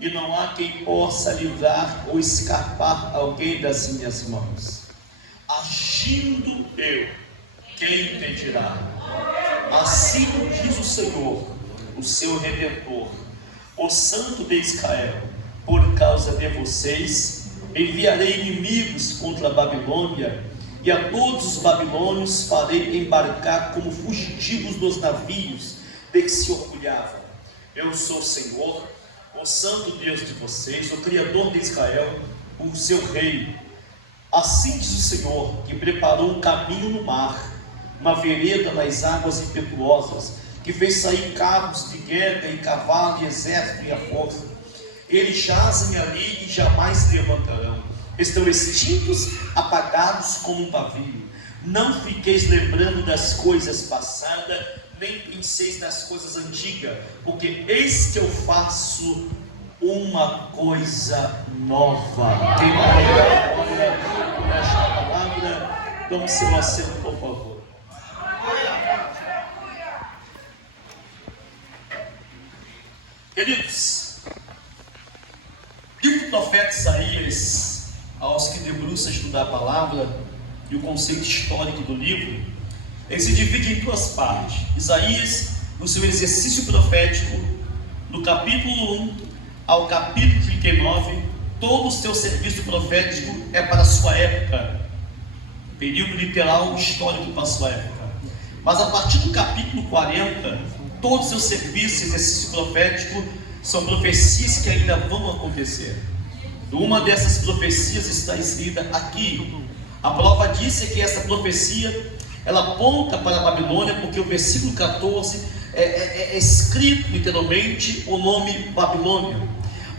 e não há quem possa livrar ou escapar alguém das minhas mãos. Agindo eu, quem impedirá? Assim diz o Senhor, o seu Redentor, o Santo de Israel: por causa de vocês enviarei inimigos contra a Babilônia, e a todos os babilônios farei embarcar como fugitivos dos navios de que se orgulhavam. Eu sou o Senhor, o Santo Deus de vocês, o Criador de Israel, o seu Rei. Assim diz o Senhor, que preparou um caminho no mar, uma vereda nas águas impetuosas, que fez sair carros de guerra e cavalo e exército e a força. Eles jazem ali e jamais se levantarão, estão extintos, apagados como um pavio. Não fiqueis lembrando das coisas passadas, nem penseis nas coisas antigas, porque eis que eu faço uma coisa nova. Quem vai agora por esta palavra, tome seu assento, por favor. Queridos, livro do profeta Isaías, aos que debruçam a estudar a palavra e o conceito histórico do livro, ele se divide em duas partes. Isaías, no seu exercício profético, do capítulo 1 ao capítulo 39, todo o seu serviço profético é para a sua época, período literal histórico para a sua época. Mas a partir do capítulo 40, todo o seu serviço e exercício profético são profecias que ainda vão acontecer. Uma dessas profecias está escrita aqui. A prova disso é que essa profecia, ela aponta para a Babilônia, porque o versículo 14 é escrito literalmente o nome Babilônia.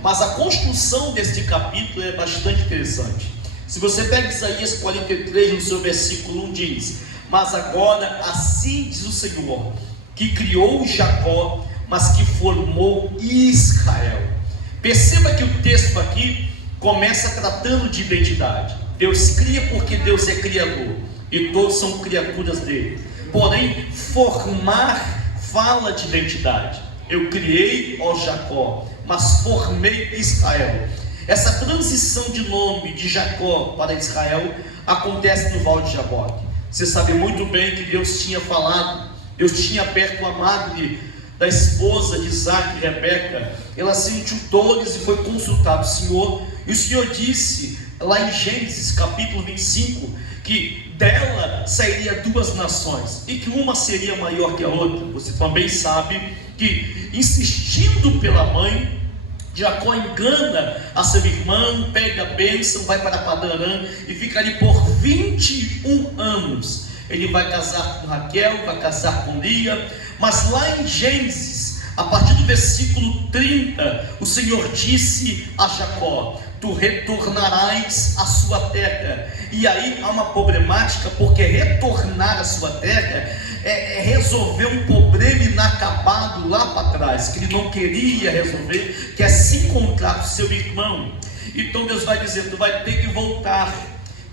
Mas a construção deste capítulo é bastante interessante. Se você pega Isaías 43, no seu versículo 1, diz: mas agora assim diz o Senhor, que criou Jacó, mas que formou Israel. Perceba que o texto aqui começa tratando de identidade. Deus cria porque Deus é criador, e todos são criaturas dele. Porém, formar fala de identidade. Eu criei, ó Jacó, mas formei Israel. Essa transição de nome de Jacó para Israel acontece no Val de Jaboque. Você sabe muito bem que Deus tinha falado, Deus tinha aberto a madre da esposa de Isaac, Rebeca. Ela sentiu dores e foi consultar o Senhor, e o Senhor disse lá em Gênesis capítulo 25, que dela sairia duas nações, e que uma seria maior que a outra. Você também sabe que, insistindo pela mãe, Jacó engana a seu irmão, pega a bênção, vai para Padã-Arã e fica ali por 21 anos. Ele vai casar com Raquel, vai casar com Lia, mas lá em Gênesis, a partir do versículo 30, o Senhor disse a Jacó: tu retornarás à sua terra. E aí há uma problemática, porque retornar à sua terra é resolver um problema inacabado lá para trás, que ele não queria resolver, que é se encontrar com seu irmão. Então Deus vai dizer: tu vai ter que voltar,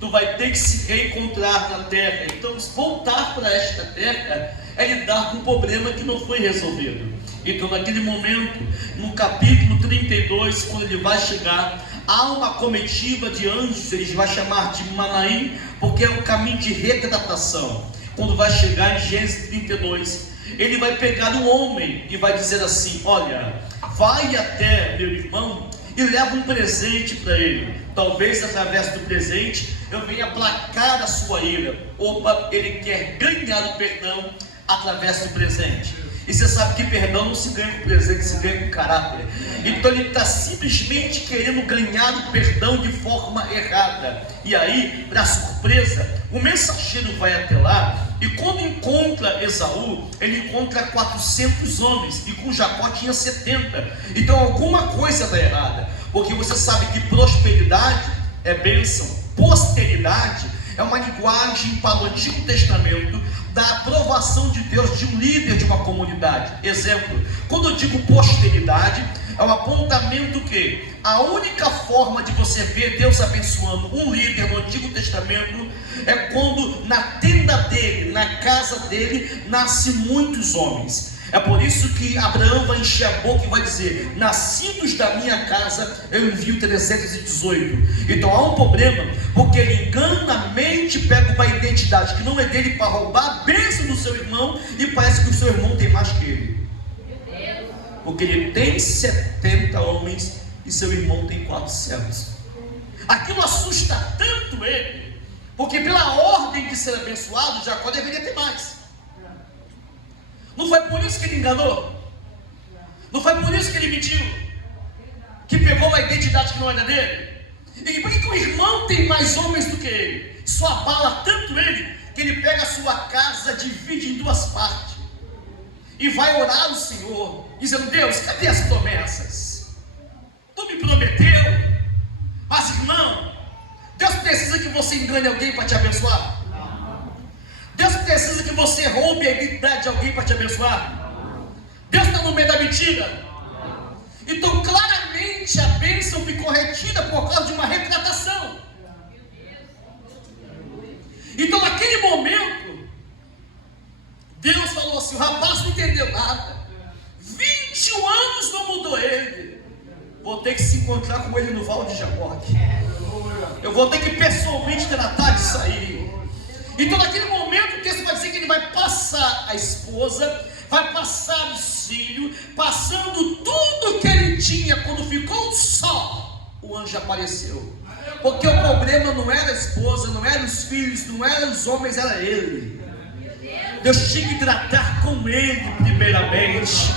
tu vai ter que se reencontrar na terra. Então voltar para esta terra é lidar com um problema que não foi resolvido. Então naquele momento, no capítulo 32, quando ele vai chegar, há uma comitiva de anjos, eles vão chamar de Manaim, porque é um caminho de retratação. Quando vai chegar em Gênesis 32, ele vai pegar um homem e vai dizer assim: olha, vai até meu irmão e leva um presente para ele. Talvez através do presente eu venha aplacar a sua ira. Opa, ele quer ganhar o perdão através do presente. E você sabe que perdão não se ganha com presente, se ganha com caráter. Então ele está simplesmente querendo ganhar o perdão de forma errada. E aí, para surpresa, o mensageiro vai até lá, e quando encontra Esaú, ele encontra 400 homens, e com Jacó tinha 70. Então alguma coisa está errada, porque você sabe que prosperidade é bênção, posteridade é uma linguagem para o Antigo Testamento da aprovação de Deus de um líder de uma comunidade. Exemplo, quando eu digo posteridade, é um apontamento que a única forma de você ver Deus abençoando um líder no Antigo Testamento é quando na tenda dele, na casa dele, nascem muitos homens. É por isso que Abraão vai encher a boca e vai dizer: nascidos da minha casa eu envio 318. Então há um problema, porque ele enganamente pega uma identidade que não é dele para roubar a bênção do seu irmão, e parece que o seu irmão tem mais que ele, porque ele tem 70 homens e seu irmão tem 400. Aquilo assusta tanto ele, porque pela ordem de ser abençoado, Jacó deveria ter mais. Não foi por isso que ele enganou? Não foi por isso que ele mentiu? Que pegou uma identidade que não era dele? E por que o irmão tem mais homens do que ele? Isso abala tanto ele, que ele pega a sua casa, divide em duas partes e vai orar ao Senhor, dizendo: Deus, cadê as promessas? Tu me prometeu. Mas irmão, Deus precisa que você engane alguém para te abençoar? Deus precisa que você roube a identidade de alguém para te abençoar? Deus está no meio da mentira? Então claramente a bênção ficou retida por causa de uma retratação. Então naquele momento Deus falou assim: o rapaz não entendeu nada, 21 anos não mudou ele, vou ter que se encontrar com ele no Vale de Jaboque, eu vou ter que pessoalmente tratar disso aí. Então naquele momento o texto vai dizer que ele vai passar a esposa, vai passar os filhos, passando tudo que ele tinha. Quando ficou só, o anjo apareceu, porque o problema não era a esposa, não eram os filhos, não eram os homens, era ele. Deus tinha que tratar com ele primeiramente.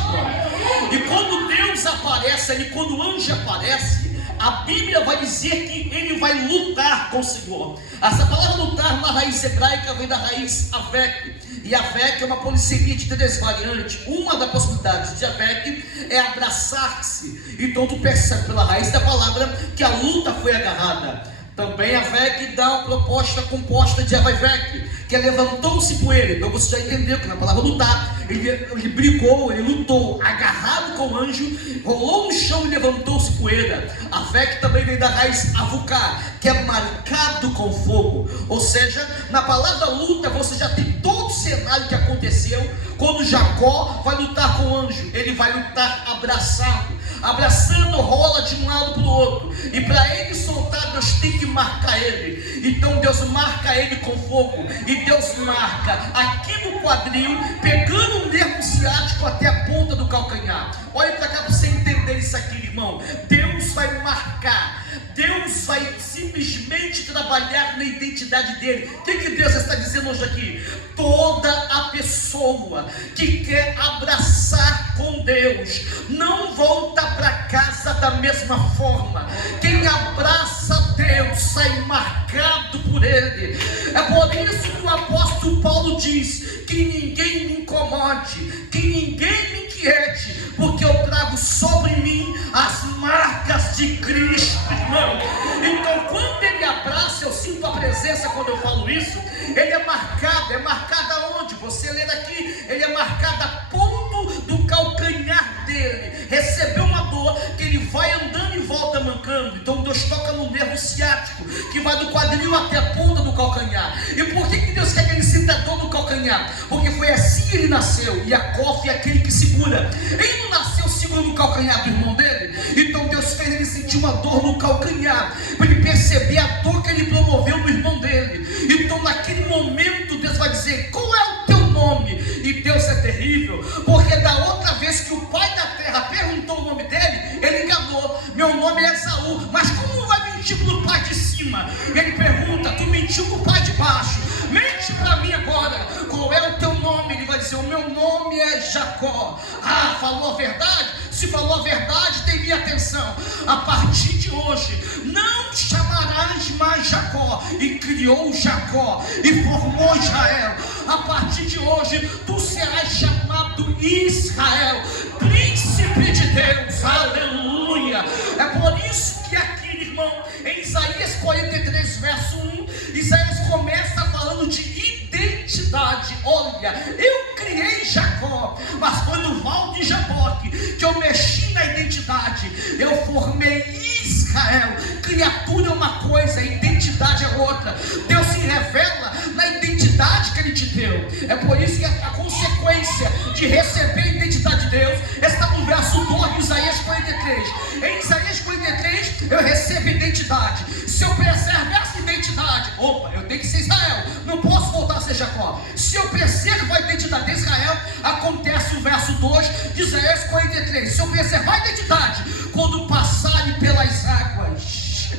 E quando Deus aparece ali, quando o anjo aparece, a Bíblia vai dizer que ele vai lutar com o Senhor. Essa palavra lutar na raiz hebraica vem da raiz avek, e avek é uma polissemia de três variantes. Uma das possibilidades de avek é abraçar-se. Então tu percebe pela raiz da palavra que a luta foi agarrada. Também avek dá uma proposta composta de avek, que é levantou-se por ele. Então você já entendeu que na palavra lutar, ele brigou, ele lutou, agarrado com o anjo, rolou no chão e levantou-se poeira. A avek também vem da raiz avucar, que é marcado com fogo. Ou seja, na palavra luta você já tem todo o cenário que aconteceu quando Jacó vai lutar com o anjo. Ele vai lutar abraçando rola de um lado para o outro, e para ele soltar, Deus tem que marcar ele. Então Deus marca ele com fogo, e Deus marca aqui no quadril, pegando o nervo ciático até a ponta do calcanhar. Olha para cá para você entender isso aqui, irmão. Deus vai marcar, Deus vai simplesmente trabalhar na identidade dele. O que Deus está dizendo hoje aqui? Toda a pessoa que quer abraçar com Deus não volta para casa da mesma forma. Quem abraça Deus sai marcado por ele. É por isso que o apóstolo Paulo diz: que ninguém me incomode, que ninguém me inquiete, porque eu trago sobre mim as marcas de Cristo, irmão. Então quando ele abraça, eu sinto a presença. Quando eu falo isso, ele é marcado aonde? Você lê daqui, ele é marcado a ponto do calcanhar dele. Recebeu uma dor que ele vai andando e volta mancando. Então Deus toca no nervo ciático, que vai do quadril até a ponta do calcanhar. E por que Deus quer que ele sinta dor no calcanhar? Porque foi assim que ele nasceu, e a cofe é aquele que segura. Ele não nasceu segurando o calcanhar do irmão dele. Então Deus fez ele sentir uma dor no calcanhar, para ele perceber a dor que ele promoveu no irmão dele. Então naquele momento Deus vai dizer: qual é o teu nome? E Deus é terrível, porque da outra vez que o pai da terra perguntou o nome dele, ele enganou: meu nome é Esaú. Mas como vai mentir para o pai de cima? Ele pergunta: tu mentiu para o pai de baixo, mente para mim agora, qual é o teu nome? Ele vai dizer: o meu nome é Jacó. Ah, falou a verdade? Se falou a verdade, tem minha atenção. A partir de hoje não chamarás mais Jacó. E criou Jacó e formou Israel. A partir de hoje tu serás chamado Israel, príncipe de Deus. Aleluia. É por isso que aqui, irmão, em Isaías 43 verso 1, Isaías começa falando de identidade. Olha, eu criei Jacó, mas foi no Val de Jaboque que eu mexi na identidade. Eu formei Israel. Criatura é uma coisa, identidade é outra. Deus se revela na identidade identidade que Ele te deu. É por isso que a consequência de receber a identidade de Deus está no verso 2 de Isaías 43. Em Isaías 43 eu recebo identidade. Se eu preservo essa identidade, eu tenho que ser Israel, não posso voltar a ser Jacó. Se eu preservo a identidade de Israel, acontece o verso 2 de Isaías 43. Se eu preservar a identidade, quando passarem pelas águas,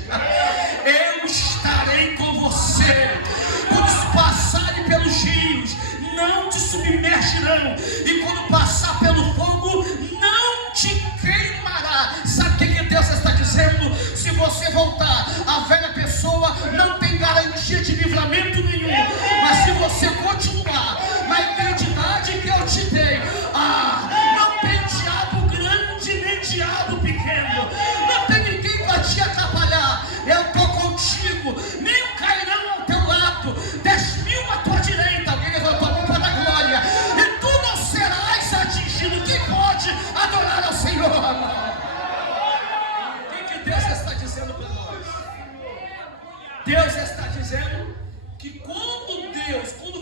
eu estarei com você. Quando passarem pelos rios, não te submergirão. E quando passar pelo fogo, não te queimará. Sabe o que Deus está dizendo? Se você voltar, a velha pessoa não tem garantia de livramento nenhum. Mas se você continuar na identidade que eu te dei, não tem diabo grande nem diabo pequeno. Não tem ninguém para te atrapalhar. Eu estou contigo. 1000 cairão ao teu lado, 10.000 à tua direita. Alguém levantou a mão para dar glória. E tu não serás atingido. Quem pode adorar ao Senhor? O que Deus está dizendo para nós? Deus está dizendo que quando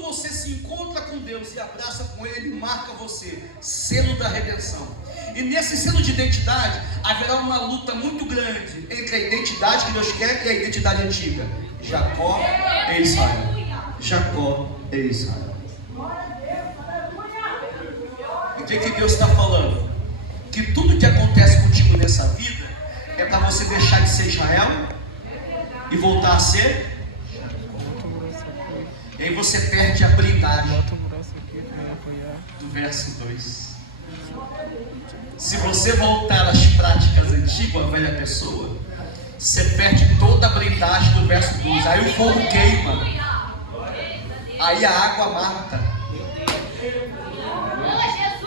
você se encontra com Deus e abraça com Ele, marca você, selo da redenção. E nesse selo de identidade, haverá uma luta muito grande entre a identidade que Deus quer e a identidade antiga. Jacó e Israel. Jacó e Israel. O que Deus está falando? Que tudo que acontece contigo nessa vida é para você deixar de ser Israel e voltar a ser. E aí você perde a blindagem do verso 2. Se você voltar às práticas antigas, a velha pessoa, você perde toda a blindagem do verso 2. Aí o fogo queima, aí a água mata.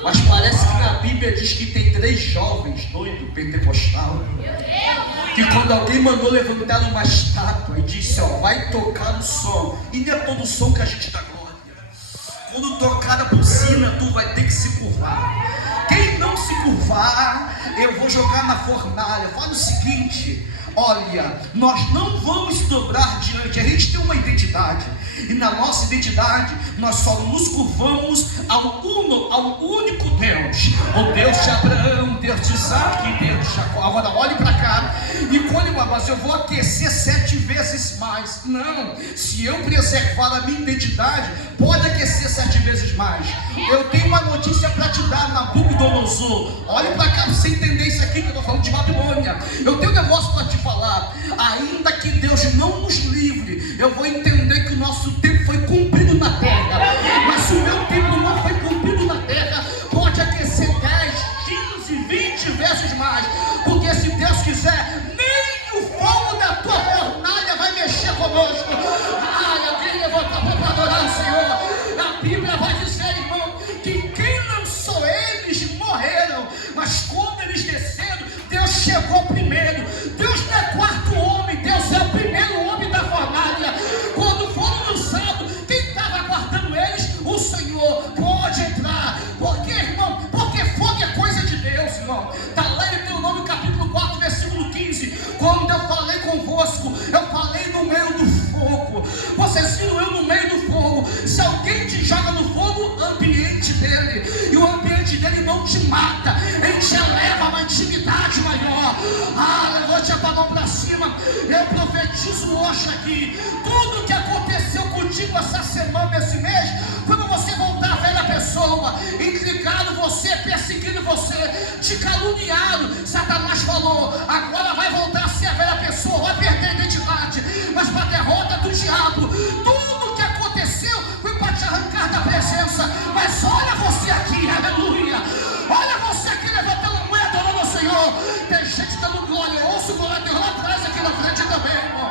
Mas parece que na Bíblia diz que tem 3 jovens doidos pentecostal, que quando alguém mandou levantar uma estátua e disse, vai tocar o som, e não é todo o som que a gente dá glória. Quando tocar a buzina, tu vai ter que se curvar. Quem não se curvar, eu vou jogar na fornalha. Fala o seguinte: olha, nós não vamos dobrar diante. A gente tem uma identidade, e na nossa identidade nós só nos curvamos ao único Deus, o Deus de Abraão, Deus de Isaac e Deus de Jacó. Agora olhe para cá e colhe, mas eu vou aquecer 7 vezes mais. Não, se eu preservar a minha identidade, pode aquecer 7 vezes mais. Eu tenho uma notícia para te dar, Nabucodonosor. Olhe para cá para você entender isso aqui que eu estou falando de Babilônia. Eu tenho um negócio para te falar. Ainda que Deus não nos livre, eu vou entender que o nosso tempo foi cumprido na terra. Mas se o meu tempo não foi cumprido na terra, pode aquecer 10, 15, 20 vezes mais. Porque se Deus quiser, nem o fogo da tua fornalha vai mexer conosco. Alguém levantou a mão para adorar o Senhor. A Bíblia vai dizer, irmão, que quem lançou eles morreram, mas quando eles desceram, Deus chegou primeiro. Deus não é quarto homem, Deus é o primeiro homem da fornalha. Quando foram lançados, quem estava guardando eles? O Senhor. Pode entrar. Por quê, irmão? Porque fogo é coisa de Deus, irmão. Está lá em Deuteronômio capítulo 4, versículo 15. Quando eu falei convosco, eu falei no meio do fogo. Vocês viram eu no meio do fogo. Se alguém te joga no fogo, o ambiente dele, e o ambiente dele não te mata, ele te eleva a uma intimidade maior. Levante a tua mão para cima. Eu profetizo hoje aqui, tudo que aconteceu contigo essa semana, esse mês, quando você voltar a velha pessoa, intrigado você, perseguindo você, te caluniaram, Satanás falou, agora vai voltar a ser a velha pessoa, vai perder a identidade, mas para a derrota do diabo, tudo que aconteceu foi para te arrancar da presença. Mas olha você aqui, aleluia, olha você aqui levantando a mão e adorando ao Senhor. Tem gente dando glória, eu ouço glória a Deus lá atrás, aqui na frente também, irmão.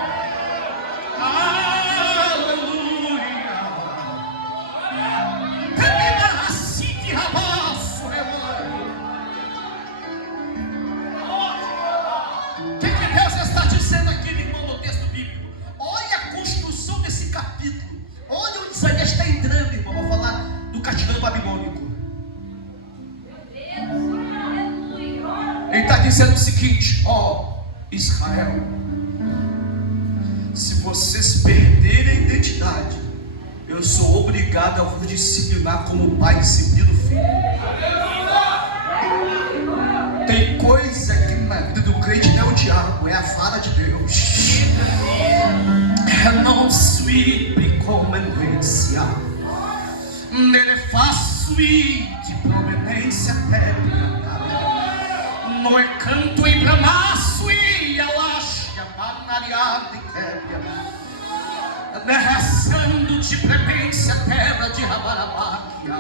Aleluia. O que Deus está dizendo aqui, meu irmão, no texto bíblico? Olha a construção desse capítulo. Olha onde Isaías está entrando, irmão. Vou falar do cativeiro babilônico. Ele está dizendo o seguinte: Israel, se vocês perderem a identidade, eu sou obrigado a vos disciplinar como o pai disciplina o filho. Tem coisa que na vida do crente não é o diabo, é a vara de Deus. Non sui precomenência, nele façui de prominência técnica. No canto e bramaço e alaxa banariada e quebra. Derraçando de premência terra de Rabarabáquia.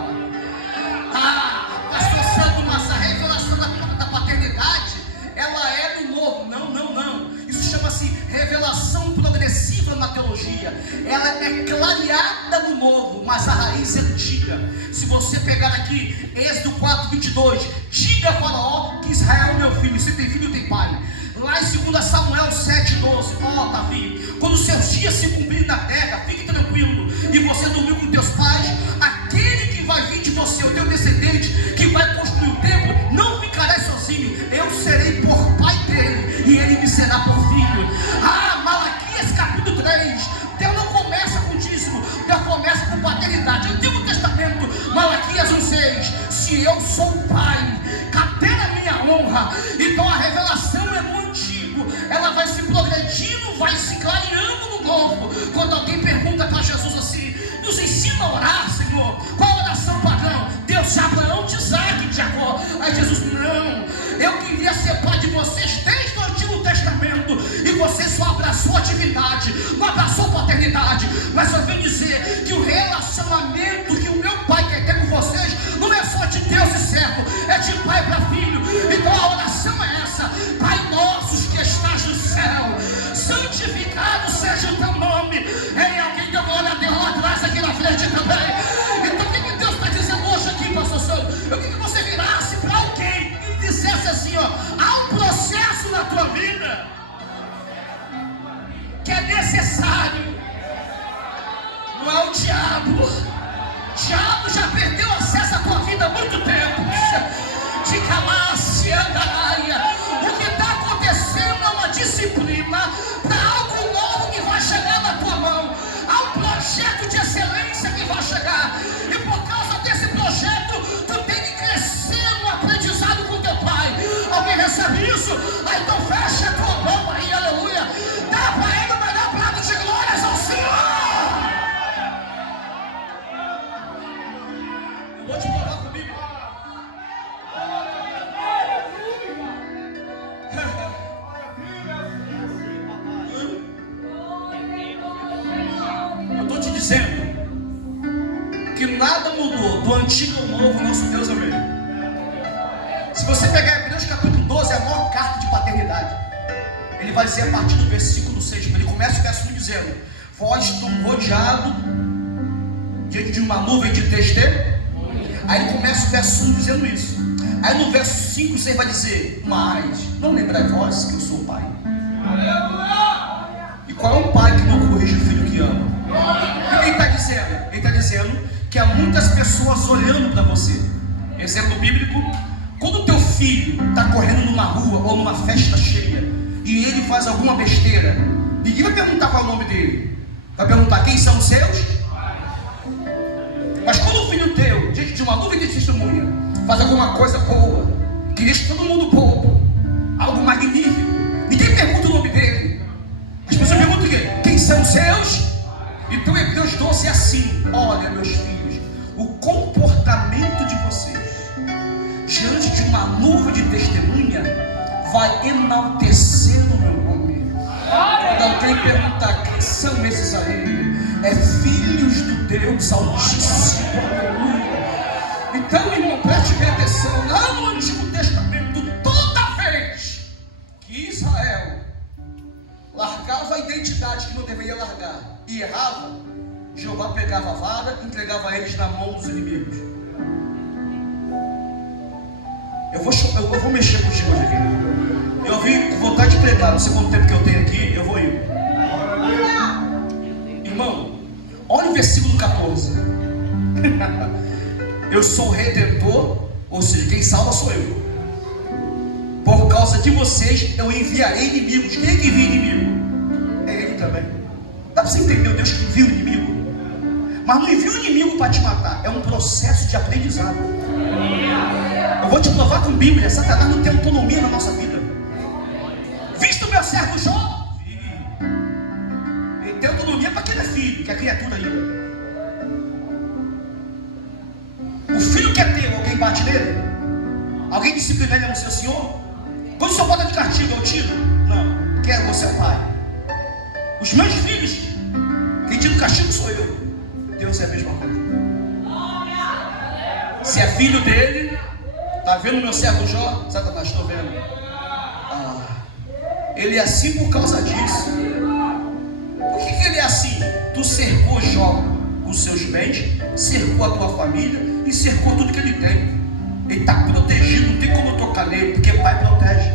Pastor Santo, mas a revelação da paternidade, ela é do novo. Não. Isso chama-se revelação progressiva na teologia. Ela é clareada no novo, mas a raiz é antiga. Se você pegar aqui Êxodo 4:22, diga a Faraó que Israel é meu filho. Se tem filho, tem pai. Lá em 2 Samuel 7:12, Davi, quando seus dias se cumprirem na terra, fique tranquilo, e você dormiu com teus pais, aquele que vai vir de você, o teu descendente, que vai construir o templo, não ficará sozinho, eu serei por pai dele, e ele me será por filho. Malaquias capítulo 3, Deus não começa com dízimo, Deus começa com paternidade. Antigo Testamento, Malaquias 1:6, se eu sou o pai, cadê a minha honra? Então a revelação é no antigo, ela vai se progredindo, vai se clareando no novo. Quando alguém pergunta para Jesus assim, nos ensina a orar, Senhor, qual a oração padrão? Deus de Abraão, de Isaac, de Jacó. Aí Jesus, não, eu queria ser pai de vocês desde o Antigo Testamento, e você só abraçou a divindade, não abraçou a paternidade. Mas eu vim dizer que o relacionamento que o meu pai quer ter com vocês não é só de Deus e servo, é de pai para filho. Então a oração é essa: Pai nosso que estás no céu, santificado seja o teu nome. Ei, alguém deu glória a Deus lá atrás, aqui na frente também. Então o que Deus está dizendo hoje aqui, pastor Santo? Eu queria que você virasse para alguém e dissesse assim, há um processo na tua vida que é necessário. Não é o diabo. O diabo já perdeu acesso à tua vida há muito tempo. De calácia, andaia. O que está acontecendo é uma disciplina para algo novo que vai chegar na tua mão. Há um projeto de excelência que vai chegar. E por causa desse projeto, tu tem que crescer no aprendizado com teu pai. Alguém recebe isso? Então fecha a tua boca aí, aleluia. Dá para ele o melhor prato de glórias ao Senhor. Eu vou te provar comigo. Eu estou te dizendo que nada mudou do antigo ao novo, nosso Deus é o mesmo. Se você pegar Hebreus capítulo 12, é a maior carta de paternidade. Ele vai dizer a partir do versículo 6, ele começa o verso 1 dizendo: vós estão rodeados diante de uma nuvem de testemunha. Aí ele começa o verso 1 dizendo isso. Aí no verso 5 você vai dizer: mas não lembrai vós que eu sou o pai. E qual é o pai que não corrige o filho que ama? O que ele está dizendo? Ele está dizendo que há muitas pessoas olhando para você. Exemplo bíblico: quando o teu filho está correndo numa rua ou numa festa cheia e ele faz alguma besteira, ninguém vai perguntar qual é o nome dele, vai perguntar quem são os seus. Mas quando o filho teu, diante de uma nuvem de testemunha, faz alguma coisa boa, que deixa todo mundo bobo, algo magnífico, ninguém pergunta o nome dele. As pessoas perguntam quem são os seus. Então Hebreus 12 é assim: olha, meus filhos, o comportamento de vocês diante de uma nuvem de testemunha vai enaltecer o meu nome. Quando alguém perguntar quem são esses aí, é filhos do Deus Altíssimo. Aleluia. Então, irmão, preste bem atenção. Lá no Antigo Testamento, toda vez que Israel largava a identidade que não deveria largar e errava, Jeová pegava a vara e entregava eles na mão dos inimigos. Eu vou mexer contigo hoje aqui. Eu vim com vontade de pregar. No segundo tempo que eu tenho aqui, eu vou ir. Irmão, olha o versículo 14. Eu sou o redentor, ou seja, quem salva sou eu. Por causa de vocês eu enviarei inimigos. Quem é que envia inimigo? É ele também. Dá para você entender o Deus que envia o inimigo? Mas não envia o inimigo para te matar. É um processo de aprendizado. Eu vou te provar com Bíblia. Satanás não tem autonomia na nossa vida. Viste o meu servo Jó? Ele tem autonomia para quem é filho, que é criatura ainda. O filho quer ter, alguém bate nele? Alguém disciplina ele no seu senhor? Quando o senhor bota de castigo, eu tiro? Não, quer você é o pai. Os meus filhos, quem tira o castigo sou eu. Deus é a mesma coisa. Se é filho dele, está vendo meu servo Jó? Satanás, estou vendo. Ele é assim por causa disso. Por que ele é assim? Tu cercou Jó com seus bens, cercou a tua família e cercou tudo que ele tem. Ele está protegido, não tem como tocar nele, porque pai protege.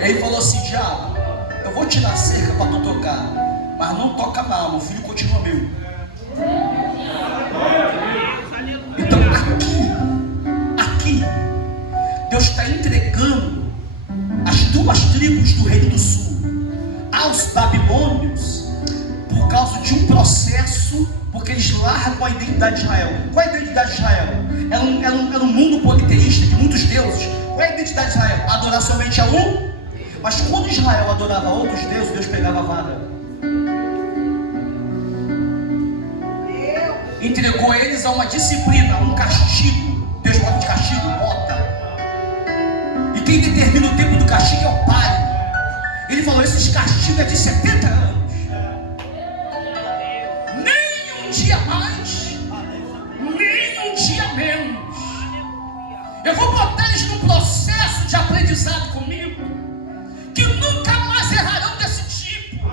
Ele falou assim: diabo, eu vou tirar a cerca para tu tocar, mas não toca lá, meu filho continua meu. Então aqui Deus está entregando as duas tribos do reino do sul aos babilônios por causa de um processo, porque eles largam a identidade de Israel. Qual é a identidade de Israel? Era um mundo politeísta de muitos deuses. Qual é a identidade de Israel? Adorar somente a um. Mas quando Israel adorava outros deuses, Deus pegava a vara, entregou eles a uma disciplina, a um castigo. Deus bota de castigo, bota. E quem determina o tempo do castigo é o Pai. Ele falou: esses castigos é de 70 anos. Nem um dia mais, nem um dia menos. Eu vou botar eles num processo de aprendizado comigo, que nunca mais errarão desse tipo,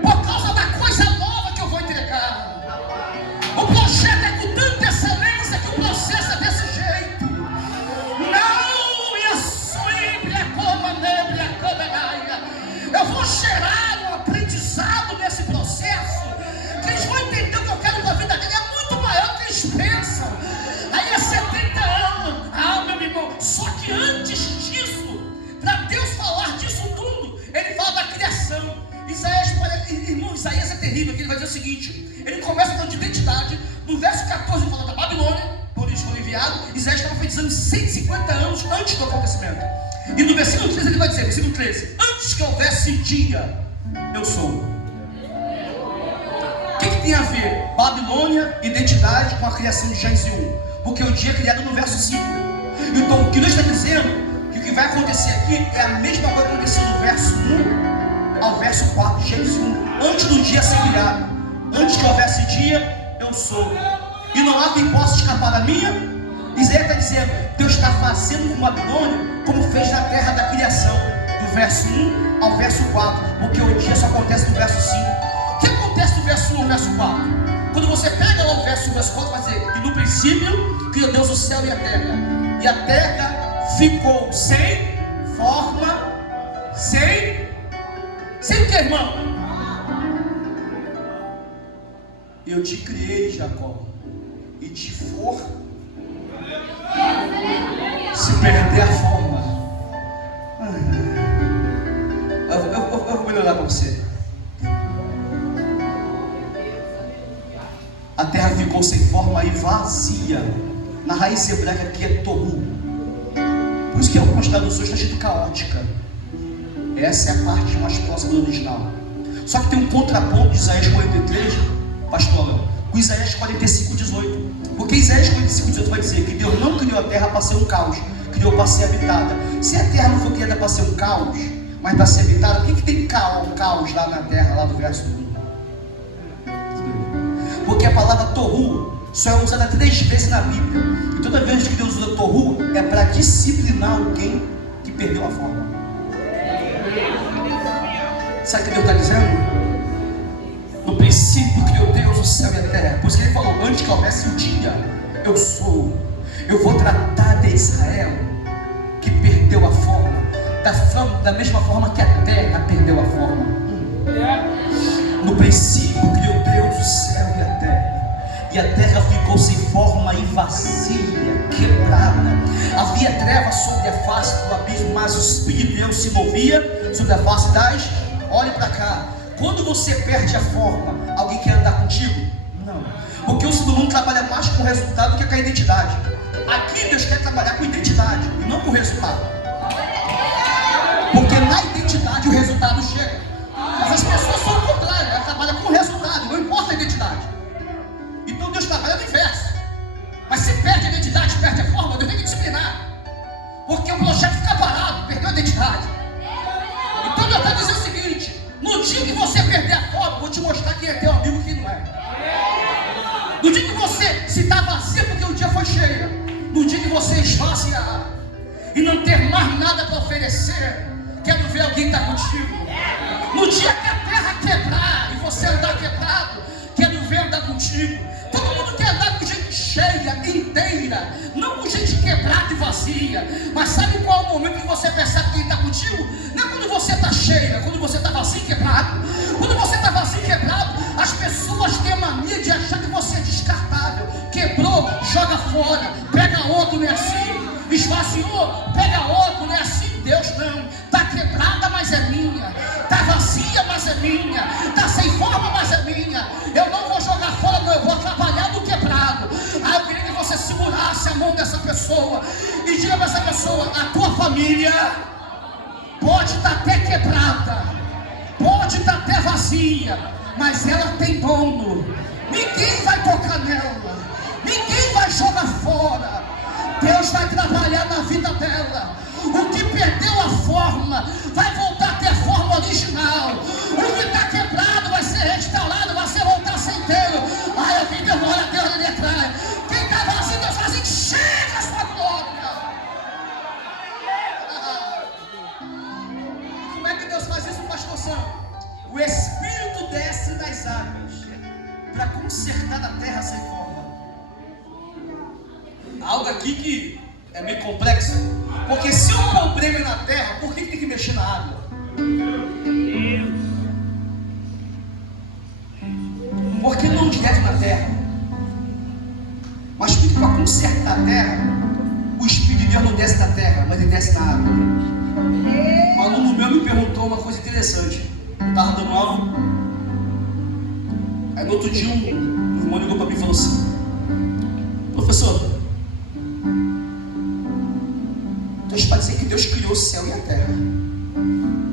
por causa da coisa nova que eu vou entregar. O projeto é com tanta excelência que o processo é desse jeito. Não me assume como a nebra, como a raia. Eu vou gerar um aprendizado nesse processo, que eles vão entender o que eu quero da vida dele. É muito maior do que eles pensam. Aí é 70 anos. Meu irmão. Só que antes disso, para Deus falar disso tudo, ele fala da criação. Isaías é terrível, que ele vai dizer o seguinte: ele começa falando de identidade. No verso 14 ele fala da Babilônia, por eles foram enviados. Isaías estava profetizando 150 anos antes do acontecimento. E no versículo 13 ele vai dizer, versículo 13: antes que houvesse dia, eu sou. O que tem a ver Babilônia, identidade, com a criação de Gênesis 1? Porque o dia é criado no verso 5. Então o que Deus está dizendo, que o que vai acontecer aqui é a mesma coisa que aconteceu do verso 1 ao verso 4 de Gênesis 1. Antes do dia ser criado, antes que houvesse dia, eu sou. E não há quem possa escapar da minha. Isaías está dizendo, Deus está fazendo com Babilônia como fez na terra da criação, do verso 1 ao verso 4, porque o dia só acontece no verso 5. O que acontece do verso 1 ao verso 4? Quando você pega lá o verso 1 ao verso 4, vai dizer que no princípio criou Deus o céu e a terra. E a terra ficou sem forma, sem o que, irmão? Eu te criei, Jacó, e te for se perder a forma. Eu vou melhorar para você. A terra ficou sem forma e vazia. Na raiz hebraica aqui é tohu. Por isso que algumas traduções está escrito caótica. Essa é a parte mais próxima do original. Só que tem um contraponto de Isaías 43, pastor, com Isaías 45, 18. Porque Isaías 45, 18 vai dizer que Deus não criou a terra para ser um caos, criou para ser habitada. Se a terra não foi criada para ser um caos, mas para ser habitada, o que tem caos lá na terra, lá do verso 1? Porque a palavra tohu só é usada 3 vezes na Bíblia. E toda vez que Deus usa tohu, é para disciplinar alguém que perdeu a forma. Sabe o que Deus está dizendo? No princípio criou Deus o céu e a terra. Por isso que ele falou, antes que houvesse um dia, eu sou. Eu vou tratar de Israel, que perdeu a forma, da mesma forma que a terra perdeu a forma. No princípio criou Deus o céu e a terra. E a terra ficou sem forma e vazia, quebrada. Havia trevas sobre a face do abismo, mas o Espírito de Deus se movia sobre a face das... Olhe para cá. quando você perde a forma, alguém quer andar contigo? Não. Porque o ser humano trabalha mais com o resultado do que com a identidade. Aqui Deus quer trabalhar com identidade e não com o resultado. Porque na identidade o resultado chega. Mas as pessoas são o contrário, elas trabalham com o resultado, não importa a identidade. Então Deus trabalha no inverso. Mas se perde a identidade, perde a forma, Deus tem que disciplinar. Porque o projeto fica parado, perdeu a identidade. Então Deus está dizendo o seguinte: no dia que você perder a forma, vou te mostrar quem é teu amigo e quem não é. No dia que você se está vazio porque o dia foi cheio, no dia que você esvaziar e não ter mais nada para oferecer, quero ver alguém estar contigo. No dia que a terra quebrar e você andar quebrado, quero ver andar contigo. Todo mundo quer andar com gente cheia, inteira, não com gente quebrada e vazia. Mas sabe qual é o momento que você percebe quem está contigo? Não é quando você está cheia, é quando você está vazio e quebrado. Quando você está vazio e quebrado, as pessoas têm a mania de achar que você é descartável. Quebrou, joga fora, pega outro, não é assim. Esvaziou, pega outro, não é assim. Deus não, está quebrada, mas é minha. Está vazia, mas é minha. Está sem forma, mas é minha. Eu não vou jogar fora, não, eu vou trabalhar no quebrado. Aí eu queria que você segurasse a mão dessa pessoa e diga para essa pessoa: a tua família pode estar até quebrada, pode estar até vazia, mas ela tem dono. Ninguém vai tocar nela, ninguém vai jogar fora. Deus vai trabalhar na vida dela. O que perdeu a forma vai voltar a ter forma original. O que está quebrado vai ser restaurado, vai ser voltar a ser inteiro. Ai, eu vim demora, Deus ali atrás. Quem está vazio, Deus faz assim, chega a sua glória. Como é que Deus faz isso, pastor Sam? O Espírito desce nas águas para consertar a terra sem forma. Algo aqui que é meio complexo. Porque se o problema é na terra, por que tem que mexer na água? Porque não direto na terra, mas porque para consertar a terra, o Espírito de Deus não desce na terra, mas ele desce na água. Um aluno meu me perguntou uma coisa interessante. Eu estava dando aula, aí no outro dia um irmão ligou para mim e falou assim: professor, Deus pode dizer que Deus criou o céu e a terra,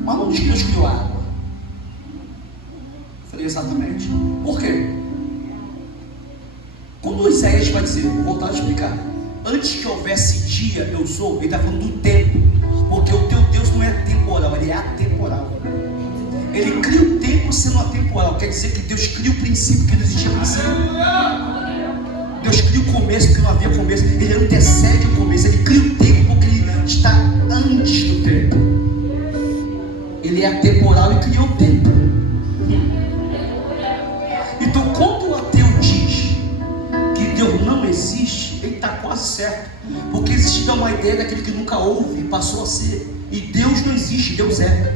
mas não diz que Deus criou a água. Eu falei: exatamente. Por quê? Quando Isaías vai dizer, vou voltar a explicar, antes que houvesse dia, eu sou, ele está falando do tempo, porque o teu Deus não é temporal, ele é atemporal. Ele cria o tempo sendo atemporal, quer dizer que Deus cria o princípio que não existia princípio. Deus cria o começo porque não havia começo, ele antecede o começo, ele cria o tempo porque ele está antes do tempo. Ele é atemporal e criou o tempo. Então, quando o ateu diz que Deus não existe, ele está quase certo, porque existe uma ideia daquele que nunca houve e passou a ser, e Deus não existe, Deus é.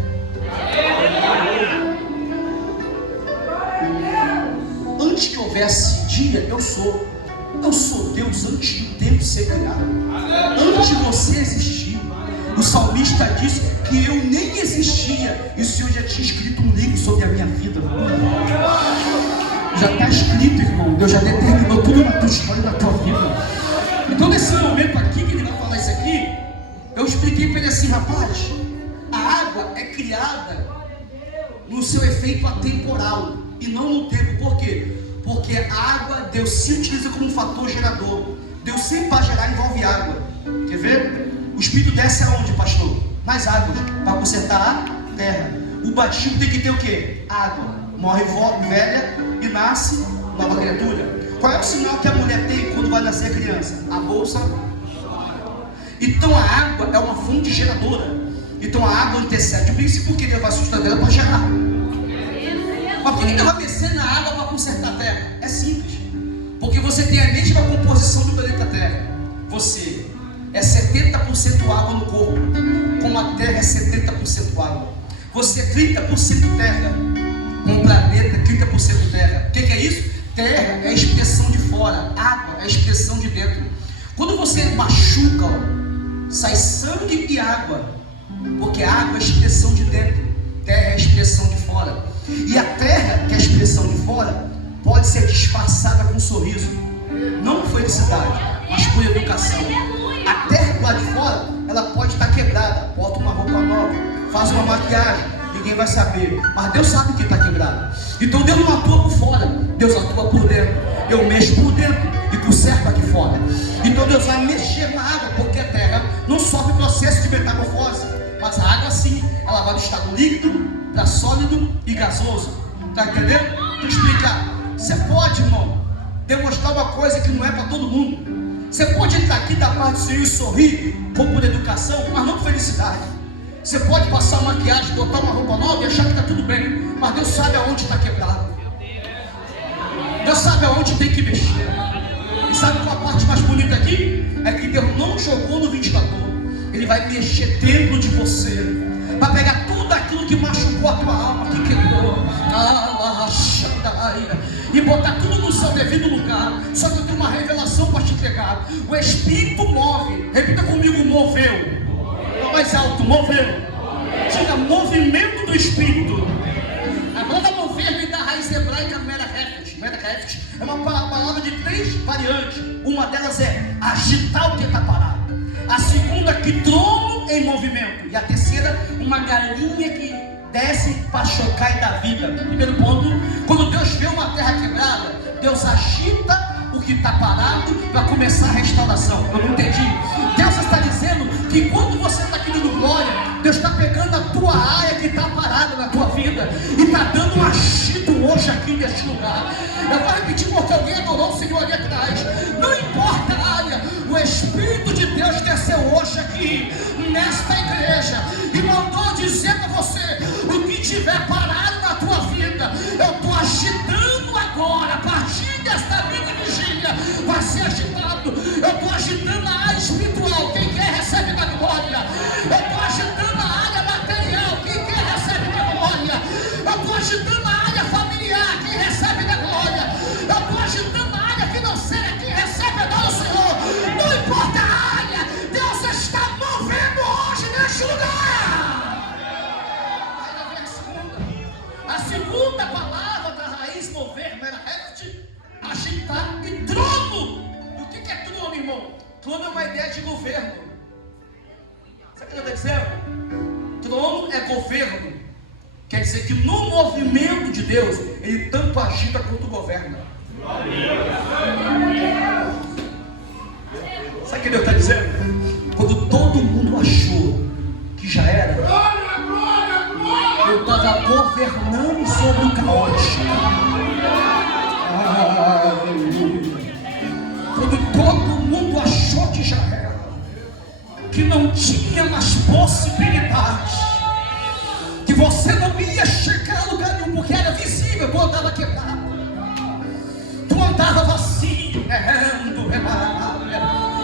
Antes que houvesse dia, eu sou. Eu sou Deus antes do tempo ser criado, antes de você existir. O salmista disse que eu nem existia e o Senhor já tinha escrito um livro sobre a minha vida. Já está escrito, irmão. Deus já determinou tudo na tua história e na tua vida. Então, nesse momento aqui que ele vai falar isso aqui, eu expliquei para ele assim: rapaz, a água é criada no seu efeito atemporal e não no tempo. Por quê? Porque a água, Deus se utiliza como um fator gerador. Deus sempre para gerar envolve água. Quer ver? O Espírito desce aonde, pastor? Nas águas, para consertar a terra. O batismo tem que ter o quê? Água. Morre velha e nasce nova criatura. Qual é o sinal que a mulher tem quando vai nascer a criança? A bolsa. Então a água é uma fonte geradora. Então a água antecede o princípio que Deus vai sustentar ela para gerar. Mas por que Deus vai descer na água para consertar a terra? É simples. Porque você tem a mesma composição do planeta Terra. Você é 70% água no corpo, como a terra é 70% água. Você é 30% terra, com o planeta 30% terra. O que é isso? Terra é a expressão de fora, água é a expressão de dentro. Quando você machuca, sai sangue e água, porque a água é a expressão de dentro, terra é a expressão de fora. E a terra, que é a expressão de fora, pode ser disfarçada com um sorriso, não por felicidade, mas por educação. A terra lá de fora, ela pode estar quebrada. Bota uma roupa nova, faz uma maquiagem, ninguém vai saber, mas Deus sabe que está quebrado. Então Deus não atua por fora, Deus atua por dentro. Eu mexo por dentro e conserto aqui fora. Então Deus vai mexer na água, porque a terra não sofre processo de metamorfose, mas a água sim, ela vai do estado líquido para sólido e gasoso. Está entendendo? Vou te explicar. Você pode, irmão, demonstrar uma coisa que não é para todo mundo. Você pode entrar aqui da parte do Senhor e sorrir como por educação, mas não por felicidade. Você pode passar uma maquiagem, botar uma roupa nova e achar que está tudo bem, mas Deus sabe aonde está quebrado. Deus sabe aonde tem que mexer. E sabe qual a parte mais bonita aqui? É que Deus não jogou no ventilador. Ele vai mexer dentro de você, para pegar tudo aquilo que machucou a tua alma, que quebrou, e botar tudo no seu devido lugar. Só que eu tenho uma revelação para te entregar. O Espírito move. Repita comigo: moveu. Mais alto: moveu. Diga: movimento do Espírito. A palavra mover vem da raiz hebraica meraheft. Meraheft é uma palavra de 3 variantes. Uma delas é agitar o que está parado. A segunda, que trono em movimento. E a terceira, uma galinha que desce para chocar e dar vida. Primeiro ponto: quando Deus vê uma terra quebrada, Deus agita o que está parado para começar a restauração. Eu não entendi. Deus está dizendo que quando você está querendo glória, Deus está pegando a tua área que está parada na tua vida e está dando um agito hoje aqui neste lugar. Eu vou repetir porque alguém adorou o Senhor ali atrás. Não importa a área, o Espírito de Deus desceu hoje aqui nesta igreja e mandou dizer para você: o que tiver parado na tua vida, eu estou agitando agora. A partir desta minha vigília vai ser agitado. Eu estou agitando a área espiritual. Quem quer recebe da glória. Eu estou agitando a área material. Quem quer recebe da glória. Eu estou agitando a área familiar. Quem recebe da glória. Eu estou agitando a área financeira. Quem recebe a glória do Senhor. Não importa a área, Deus está movendo hoje neste lugar. A segunda palavra da raiz mover, meraheft, agitar, e trono. E o que é trono, irmão? Trono é uma ideia de governo. Sabe o que ele está dizendo? Trono é governo. Quer dizer que no movimento de Deus, ele tanto agita quanto governa. Sabe o que Deus está dizendo? Quando todo mundo achou que já era, eu estava governando sobre o caótico. Quando todo mundo achou que já era, que não tinha mais possibilidades, que você não ia chegar a lugar nenhum, porque era visível, tu andava quebrado, tu andava vazio, errando,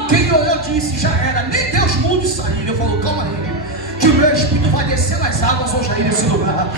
quem olhou disse: já era, nem Deus mude sair. Eu falo: calma aí, que o meu Espírito vai descer nas águas hoje aí nesse lugar.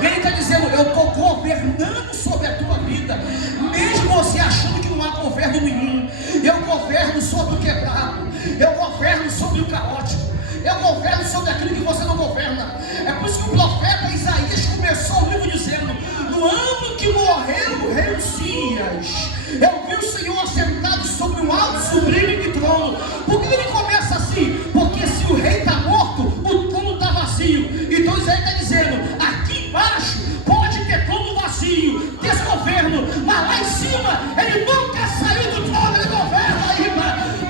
Ele está dizendo: eu estou governando sobre a tua vida, mesmo você achando que não há governo nenhum. Eu governo sobre o quebrado, eu governo sobre o caótico, eu governo sobre aquilo que você não governa. É por isso que o profeta Isaías começou o livro dizendo: no ano que morreu o rei Uzias, eu vi o Senhor sentado sobre um alto sublime trono. Por que ele começa assim? Porque se o rei está morto, o trono está vazio. Então Isaías está dizendo: aqui embaixo pode ter trono vazio, desgoverno, mas lá em cima ele nunca saiu do trono, ele governa ainda.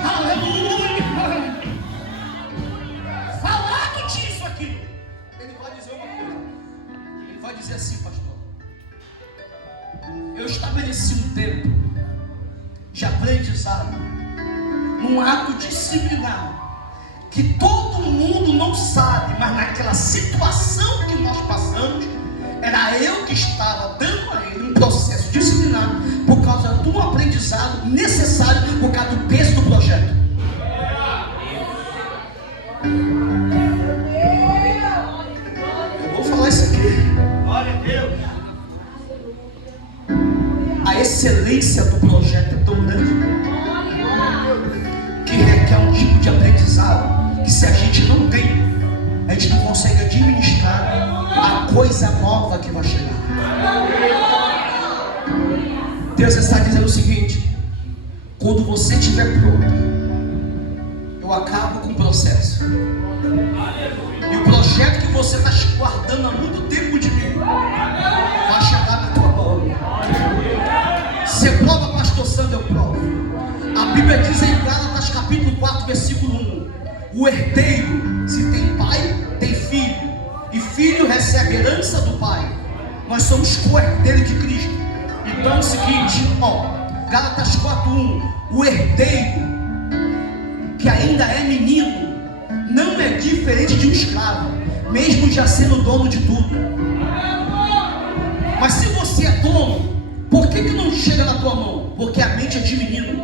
Aleluia! Falado disso aqui, ele vai dizer uma coisa. Ele vai dizer assim: pastor, eu estabeleci um tempo de aprendizado, num ato disciplinar, que todo mundo não sabe, mas naquela situação que nós passamos, era eu que estava dando a ele um processo disciplinar, por causa do aprendizado necessário, por causa do peso do projeto. Eu vou falar isso aqui. Glória a Deus. A excelência do projeto é tão grande que requer um tipo de aprendizado que, se a gente não tem, a gente não consegue administrar a coisa nova que vai chegar. Deus está dizendo o seguinte: quando você estiver pronto, eu acabo com o processo. E o projeto que você está guardando há muito tempo de mim vai chegar na tua mão. Você prova, pastor Sandro? Eu provo. A Bíblia diz em Gálatas capítulo 4, versículo 1: o herdeiro, se tem pai, tem filho, e filho recebe herança do pai. Nós somos co-herdeiros de Cristo. Então é o seguinte, Gálatas 4:1: o herdeiro que ainda é menino não é diferente de um escravo, mesmo já sendo dono de tudo. Mas se você é dono, por que não chega na tua mão? Porque a mente é de menino.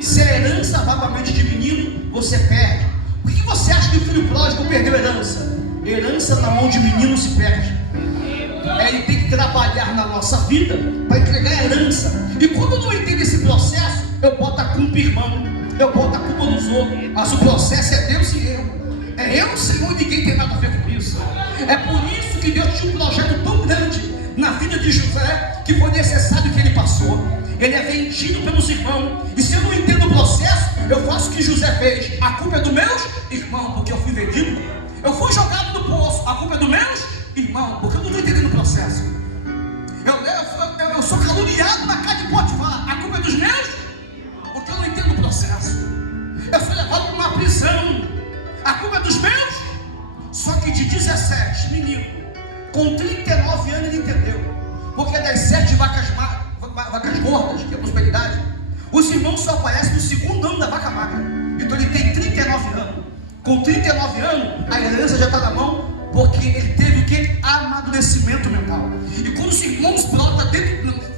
Se a herança vai para a mente de menino, você perde. Por que você acha que o filho pródigo perdeu herança? Herança na mão de menino se perde. Ele tem que trabalhar na nossa vida para entregar a herança. E quando eu não entendo esse processo, eu boto a culpa, irmão, eu boto a culpa nos outros. Mas o processo é Deus e eu. É eu, Senhor, e ninguém tem nada a ver com isso. É por isso que Deus tinha um projeto tão grande na vida de José, que foi necessário que ele passou. Ele é vendido pelos irmãos. E se eu não entendo o processo, eu faço o que José fez. A culpa é dos meus irmãos, porque eu fui vendido. Eu fui jogado no poço. A culpa é dos meus irmãos, porque eu não estou entendendo o processo. Eu sou caluniado na casa de Potifar. A culpa é dos meus, porque eu não entendo o processo. Eu fui levado para uma prisão. A culpa é dos meus. Só que de 17, menino, com 39 anos ele entendeu. Porque das 7 vacas gordas, que é a prosperidade, os irmãos só aparecem no segundo ano da vaca magra. Então ele tem 39 anos. Com 39 anos, a herança já está na mão, porque ele teve o que? Amadurecimento mental. E quando os irmãos brotam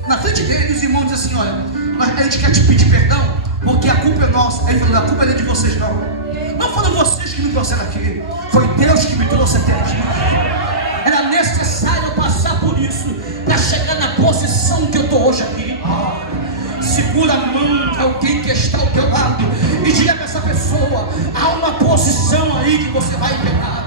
na frente dele, os irmãos dizem assim: olha, a gente quer te pedir perdão, porque a culpa é nossa. Ele falou: a culpa não é de vocês não. Não foram vocês que me trouxeram aqui, foi Deus que me trouxe até aqui. Era necessário passar por isso para chegar na posição que eu estou hoje aqui. Segura a mão de alguém que está ao teu lado e diga para essa pessoa: há uma posição aí que você vai pegar.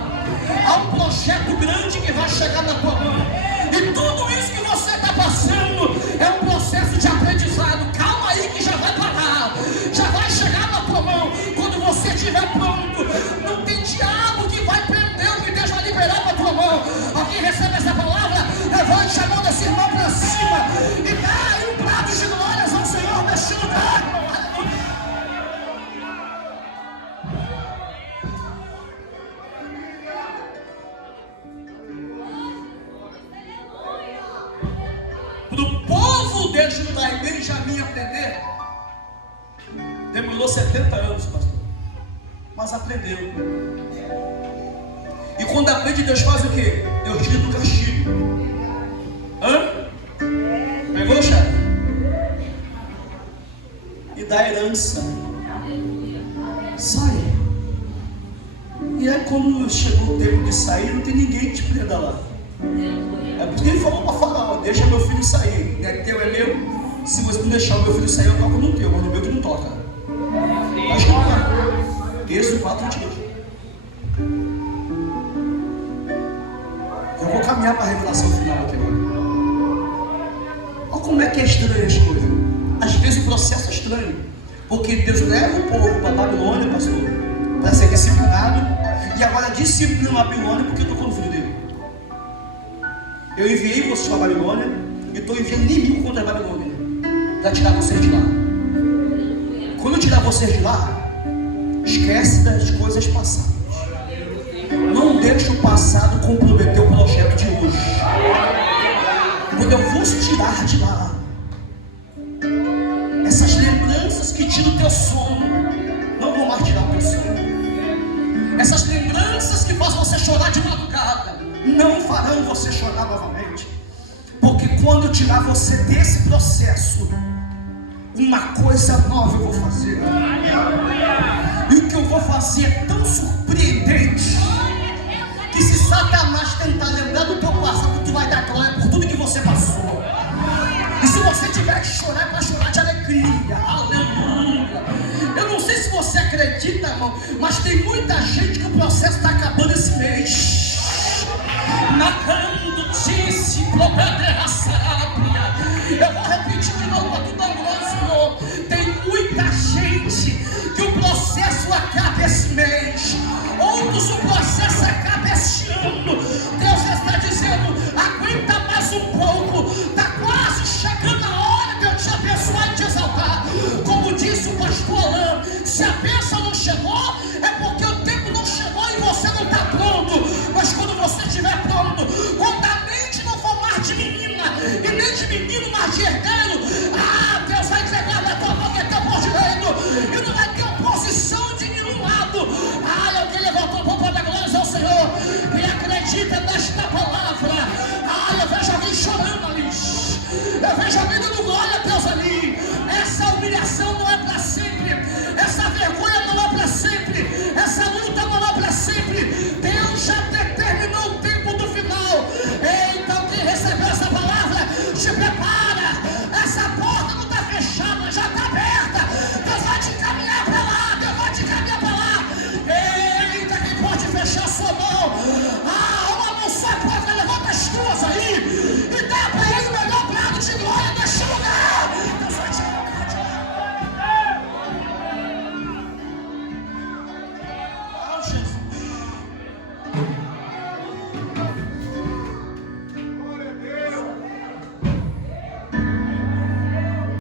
Há um projeto grande que vai chegar na tua mão. E tudo isso que você está passando é um processo de aprendizado. Calma aí que já vai parar. Já vai chegar na tua mão. Quando você estiver pronto, não tem diabo que vai prender o que Deus vai liberar para a tua mão. Alguém recebe essa palavra? Levante a mão desse irmão para cima e dá um prato de glórias ao Senhor neste lugar. Para o povo de Judá e Benjamim aprender, demorou 70 anos, pastor, mas aprendeu. E quando aprende, Deus faz o quê? Deus tira do castigo. Pegou, chefe? E dá herança. Sai. E aí quando chegou o tempo de sair, não tem ninguém que te prenda lá. É porque ele falou para Faraó: deixa meu filho sair. Não é teu, é meu. Se você não deixar o meu filho sair, eu toco no teu, mas no meu tu não toca. Acho que não é. Êxodo 4:22. Eu vou caminhar para a revelação final aqui agora. Olha como é que é estranho as coisas. Às vezes o processo é estranho, porque Deus leva o povo para a Babilônia, pastor, para ser disciplinado. E agora disciplina a Babilônia porque eu estou com o filho dele. Eu enviei vocês para a Babilônia e estou enviando inimigo contra a Babilônia para tirar vocês de lá. Quando eu tirar vocês de lá, esquece das coisas passadas. Não deixe o passado comprometer o projeto de hoje. Quando eu vos tirar de lá, essas lembranças que tiram o teu sono não vão mais tirar o teu sono. Essas lembranças que fazem você chorar de madrugada não farão você chorar novamente. Porque quando eu tirar você desse processo, uma coisa nova eu vou fazer. E o que eu vou fazer é tão surpreendente que se Satanás tentar lembrar do teu passado, tu vai dar glória por tudo que você passou. E se você tiver que chorar, é para chorar de alegria. Aleluia. Eu não sei se você acredita, irmão, mas tem muita gente que o processo está acabando esse mês. Eu vou repetir de novo. Mas quando